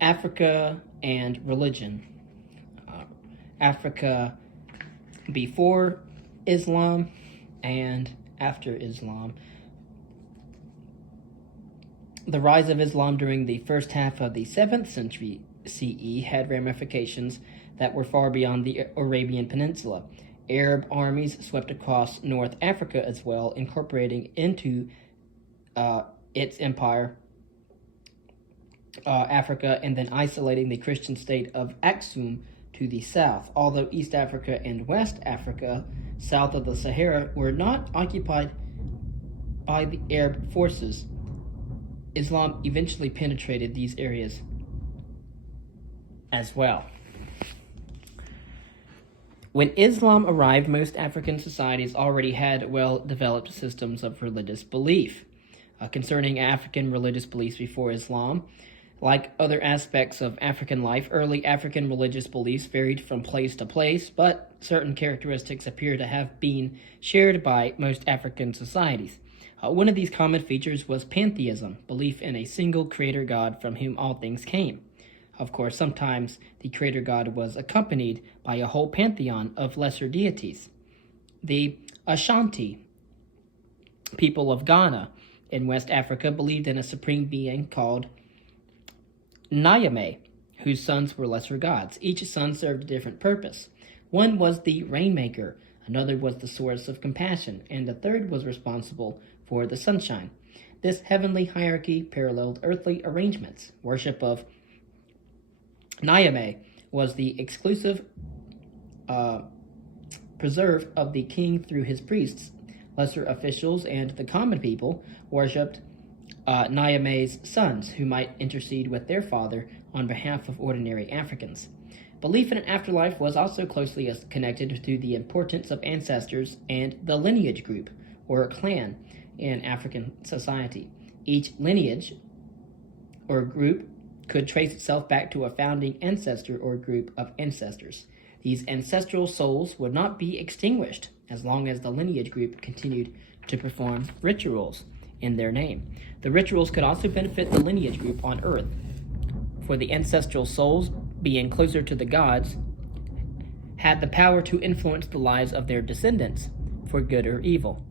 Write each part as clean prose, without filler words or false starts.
Africa and religion. Uh, Africa before Islam and after Islam. The rise of Islam during the first half of the 7th century CE had ramifications that were far beyond the Arabian Peninsula. Arab armies swept across North Africa as well, incorporating into its empire Africa, and then isolating the Christian state of Aksum to the south. Although East Africa and West Africa, south of the Sahara, were not occupied by the Arab forces, Islam eventually penetrated these areas as well. When Islam arrived, most African societies already had well-developed systems of religious belief. Concerning African religious beliefs before Islam, like other aspects of African life, early African religious beliefs varied from place to place, but certain characteristics appear to have been shared by most African societies. One of these common features was pantheism, belief in a single creator god from whom all things came. Of course, sometimes the creator god was accompanied by a whole pantheon of lesser deities. The Ashanti people of Ghana in West Africa believed in a supreme being called Nyame, whose sons were lesser gods. Each son served a different purpose. One was the rainmaker, another was the source of compassion, and the third was responsible for the sunshine. This heavenly hierarchy paralleled earthly arrangements. Worship of Nyame was the exclusive preserve of the king through his priests. Lesser officials and the common people worshipped Nyame's sons, who might intercede with their father on behalf of ordinary Africans. Belief in an afterlife was also closely connected to the importance of ancestors and the lineage group, or clan, in African society. Each lineage or group could trace itself back to a founding ancestor or group of ancestors. These ancestral souls would not be extinguished as long as the lineage group continued to perform rituals in their name. The rituals could also benefit the lineage group on Earth, for the ancestral souls, being closer to the gods, had the power to influence the lives of their descendants for good or evil.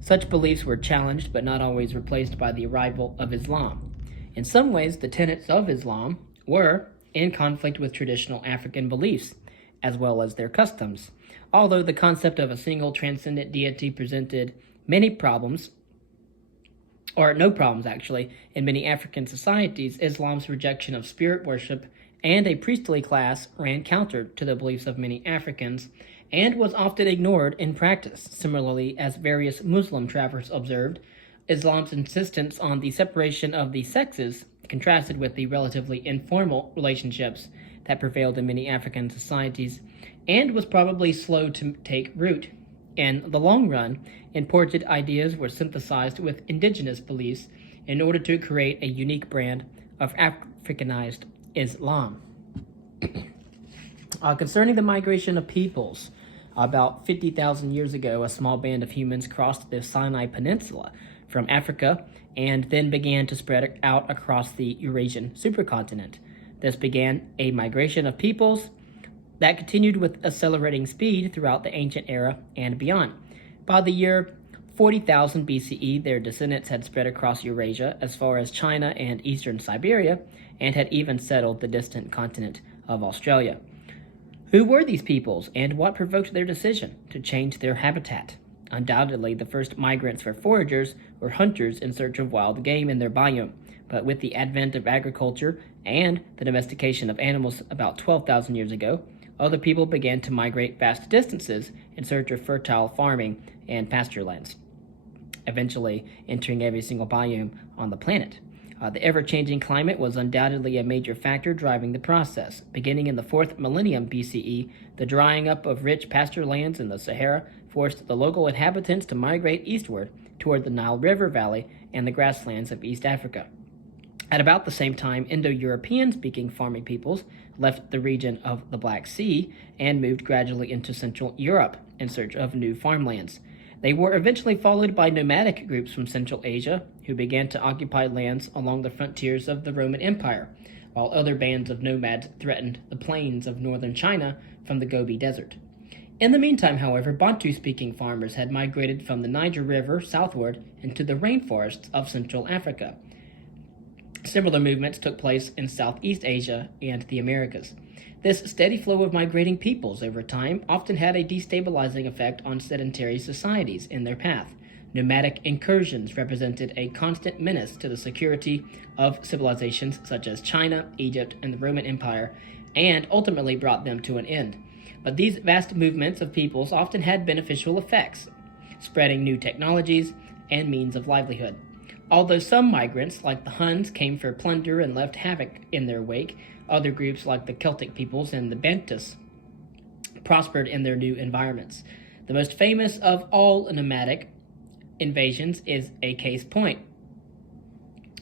Such beliefs were challenged but not always replaced by the arrival of Islam. In some ways, the tenets of Islam were in conflict with traditional African beliefs, as well as their customs. Although the concept of a single transcendent deity presented many problems, or no problems actually, in many African societies, Islam's rejection of spirit worship and a priestly class ran counter to the beliefs of many Africans and was often ignored in practice. Similarly, as various Muslim travelers observed, Islam's insistence on the separation of the sexes contrasted with the relatively informal relationships that prevailed in many African societies and was probably slow to take root. In the long run, imported ideas were synthesized with indigenous beliefs in order to create a unique brand of Africanized Islam. Concerning the migration of peoples, about 50,000 years ago, a small band of humans crossed the Sinai Peninsula from Africa and then began to spread out across the Eurasian supercontinent. This began a migration of peoples that continued with accelerating speed throughout the ancient era and beyond. By the year 40,000 BCE, their descendants had spread across Eurasia as far as China and eastern Siberia, and had even settled the distant continent of Australia. Who were these peoples, and what provoked their decision to change their habitat? Undoubtedly, the first migrants were foragers or hunters in search of wild game in their biome, but with the advent of agriculture and the domestication of animals about 12,000 years ago, other people began to migrate vast distances in search of fertile farming and pasture lands, eventually entering every single biome on the planet. The ever-changing climate was undoubtedly a major factor driving the process. Beginning in the 4th millennium BCE, the drying up of rich pasture lands in the Sahara forced the local inhabitants to migrate eastward toward the Nile River Valley and the grasslands of East Africa. At about the same time, Indo-European-speaking farming peoples left the region of the Black Sea and moved gradually into Central Europe in search of new farmlands. They were eventually followed by nomadic groups from Central Asia who began to occupy lands along the frontiers of the Roman Empire. while other bands of nomads threatened the plains of northern China from the Gobi Desert. In the meantime, however, Bantu-speaking farmers had migrated from the Niger River southward into the rainforests of Central Africa. Similar movements took place in Southeast Asia and the Americas. This steady flow of migrating peoples over time often had a destabilizing effect on sedentary societies in their path. Nomadic incursions represented a constant menace to the security of civilizations such as China, Egypt, and the Roman Empire, and ultimately brought them to an end. But these vast movements of peoples often had beneficial effects, spreading new technologies and means of livelihood. Although some migrants, like the Huns, came for plunder and left havoc in their wake, other groups like the Celtic peoples and the Bantus prospered in their new environments. The most famous of all nomadic invasions is a case point.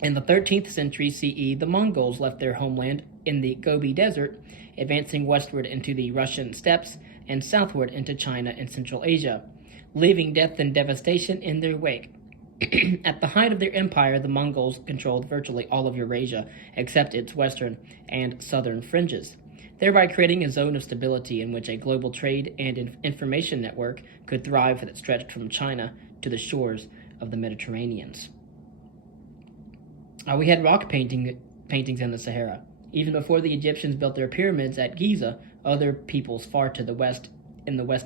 In the 13th century CE, the Mongols left their homeland in the Gobi Desert, advancing westward into the Russian steppes and southward into China and Central Asia, leaving death and devastation in their wake. At the height of their empire, the Mongols controlled virtually all of Eurasia, except its western and southern fringes, thereby creating a zone of stability in which a global trade and information network could thrive that stretched from China to the shores of the Mediterranean. We had rock paintings in the Sahara. Even before the Egyptians built their pyramids at Giza, other peoples far to the west, in the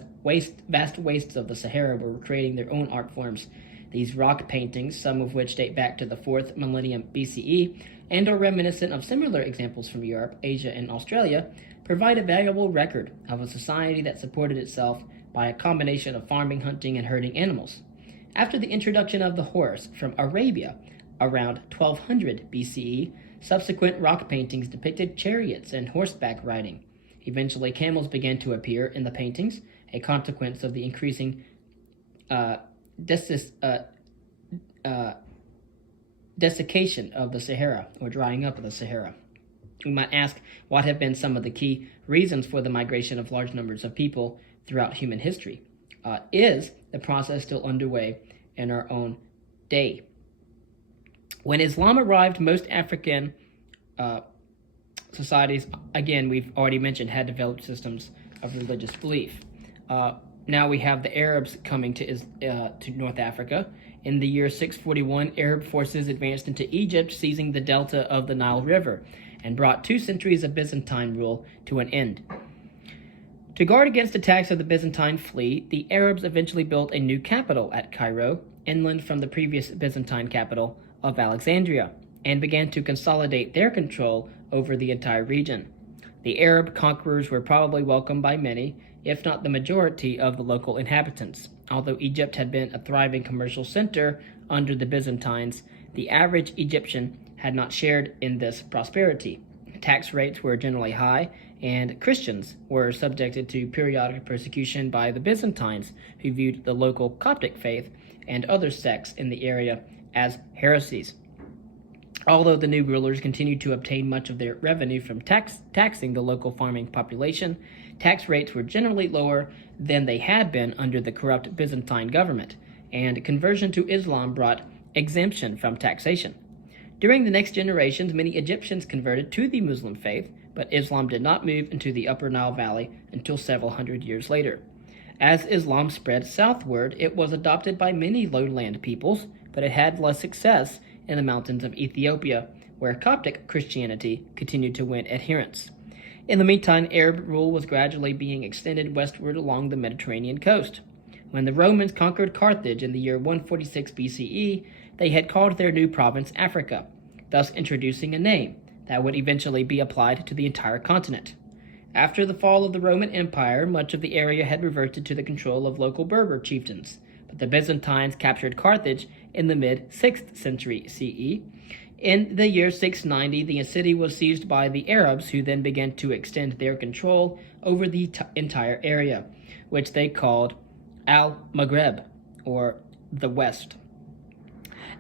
vast wastes of the Sahara, were creating their own art forms. These rock paintings, some of which date back to the 4th millennium BCE, and are reminiscent of similar examples from Europe, Asia, and Australia, provide a valuable record of a society that supported itself by a combination of farming, hunting, and herding animals. After the introduction of the horse from Arabia around 1200 BCE, subsequent rock paintings depicted chariots and horseback riding. Eventually, camels began to appear in the paintings, a consequence of the increasing desiccation of the Sahara, or drying up of the Sahara. We might ask, what have been some of the key reasons for the migration of large numbers of people throughout human history? Is the process still underway in our own day? When Islam arrived, most African societies, again, we've already mentioned, had developed systems of religious belief. Now we have the Arabs coming to North Africa. In the year 641, Arab forces advanced into Egypt, seizing the delta of the Nile River, and brought 2 centuries of Byzantine rule to an end. To guard against attacks of the Byzantine fleet, the Arabs eventually built a new capital at Cairo, inland from the previous Byzantine capital of Alexandria, and began to consolidate their control over the entire region. The Arab conquerors were probably welcomed by many, if not the majority, of the local inhabitants. Although Egypt had been a thriving commercial center under the Byzantines, the average Egyptian had not shared in this prosperity. Tax rates were generally high, and Christians were subjected to periodic persecution by the Byzantines, who viewed the local Coptic faith and other sects in the area as heresies. Although the new rulers continued to obtain much of their revenue from taxing the local farming population, tax rates were generally lower than they had been under the corrupt Byzantine government, and conversion to Islam brought exemption from taxation. During the next generations, many Egyptians converted to the Muslim faith, but Islam did not move into the Upper Nile Valley until several hundred years later. As Islam spread southward, it was adopted by many lowland peoples, but it had less success in the mountains of Ethiopia, where Coptic Christianity continued to win adherents. In the meantime, Arab rule was gradually being extended westward along the Mediterranean coast. When the Romans conquered Carthage in the year 146 BCE, they had called their new province Africa, thus introducing a name that would eventually be applied to the entire continent. After the fall of the Roman Empire, much of the area had reverted to the control of local Berber chieftains, but the Byzantines captured Carthage in the mid-6th century CE. In the year 690, the city was seized by the Arabs, who then began to extend their control over the entire area, which they called Al-Maghreb, or the West.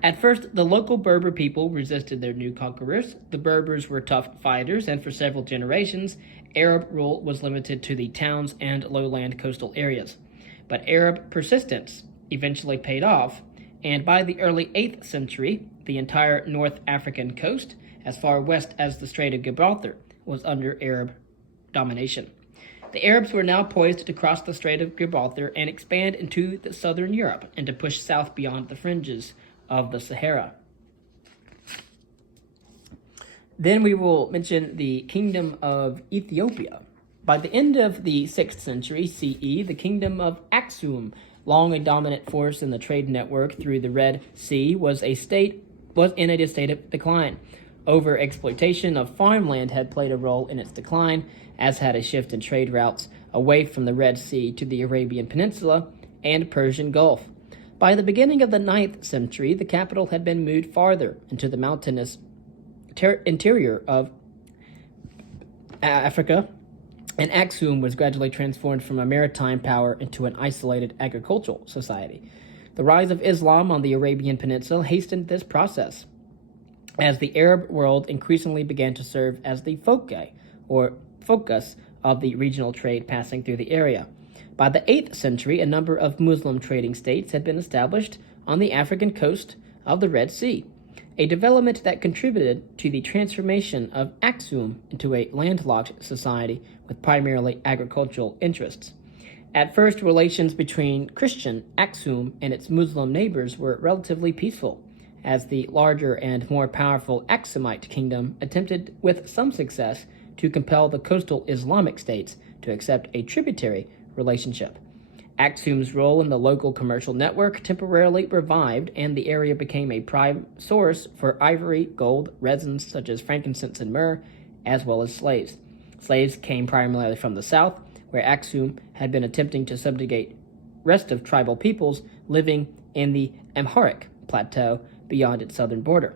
At first, the local Berber people resisted their new conquerors. The Berbers were tough fighters, and for several generations, Arab rule was limited to the towns and lowland coastal areas. But Arab persistence eventually paid off, and by the early 8th century, the entire North African coast, as far west as the Strait of Gibraltar was under Arab domination. The Arabs were now poised to cross the Strait of Gibraltar and expand into southern Europe and to push south beyond the fringes of the Sahara. Then we will mention the Kingdom of Ethiopia. By the end of the 6th century CE, the Kingdom of Aksum, long a dominant force in the trade network through the Red Sea, was in a state of decline. Over-exploitation of farmland had played a role in its decline, as had a shift in trade routes away from the Red Sea to the Arabian Peninsula and Persian Gulf. By the beginning of the 9th century, the capital had been moved farther into the mountainous interior of Africa, and Aksum was gradually transformed from a maritime power into an isolated agricultural society. The rise of Islam on the Arabian Peninsula hastened this process, as the Arab world increasingly began to serve as the focus of the regional trade passing through the area. By the 8th century, a number of Muslim trading states had been established on the African coast of the Red Sea, a development that contributed to the transformation of Aksum into a landlocked society with primarily agricultural interests. At first, relations between Christian Aksum and its Muslim neighbors were relatively peaceful, as the larger and more powerful Aksumite kingdom attempted with some success to compel the coastal Islamic states to accept a tributary relationship. Aksum's role in the local commercial network temporarily revived, and the area became a prime source for ivory, gold, resins such as frankincense and myrrh, as well as slaves. Slaves came primarily from the south, where Aksum had been attempting to subjugate rest of tribal peoples living in the Amharic plateau beyond its southern border.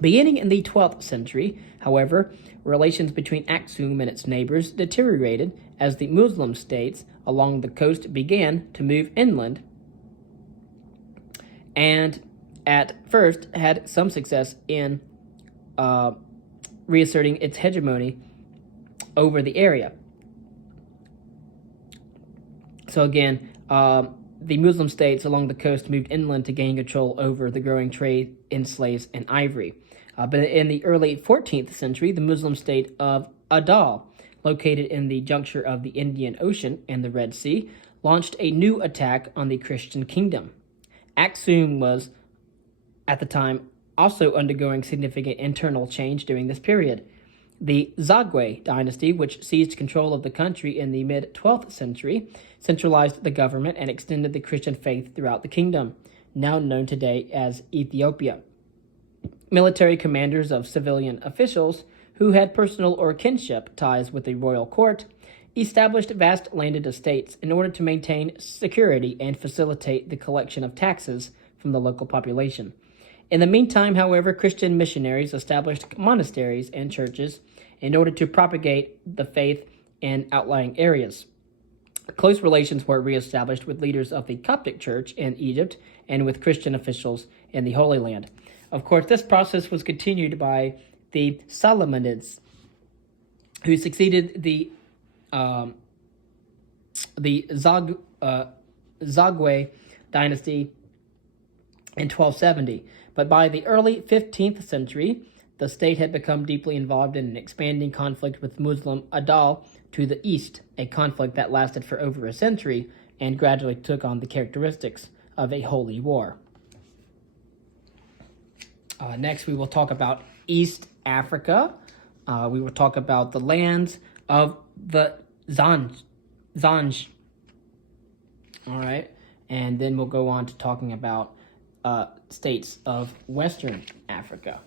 Beginning in the 12th century, however, relations between Aksum and its neighbors deteriorated as the Muslim states along the coast began to move inland and at first had some success in reasserting its hegemony over the area. So again, the Muslim states along the coast moved inland to gain control over the growing trade in slaves and ivory. But in the early 14th century, the Muslim state of Adal, located in the juncture of the Indian Ocean and the Red Sea, launched a new attack on the Christian kingdom. Aksum was, at the time, also undergoing significant internal change during this period. The Zagwe dynasty, which seized control of the country in the mid-12th century, centralized the government and extended the Christian faith throughout the kingdom, now known today as Ethiopia. Military commanders of civilian officials who had personal or kinship ties with the royal court established vast landed estates in order to maintain security and facilitate the collection of taxes from the local population. In the meantime, however, Christian missionaries established monasteries and churches in order to propagate the faith in outlying areas. Close relations were reestablished with leaders of the Coptic Church in Egypt and with Christian officials in the Holy Land. Of course, this process was continued by the Salomonids, who succeeded the Zagwe dynasty in 1270. But by the early 15th century, the state had become deeply involved in an expanding conflict with Muslim Adal to the east, a conflict that lasted for over a century and gradually took on the characteristics of a holy war. Next, we will talk about East Africa. We will talk about the lands of the Zanj. All right, and then we'll go on to talking about states of Western Africa.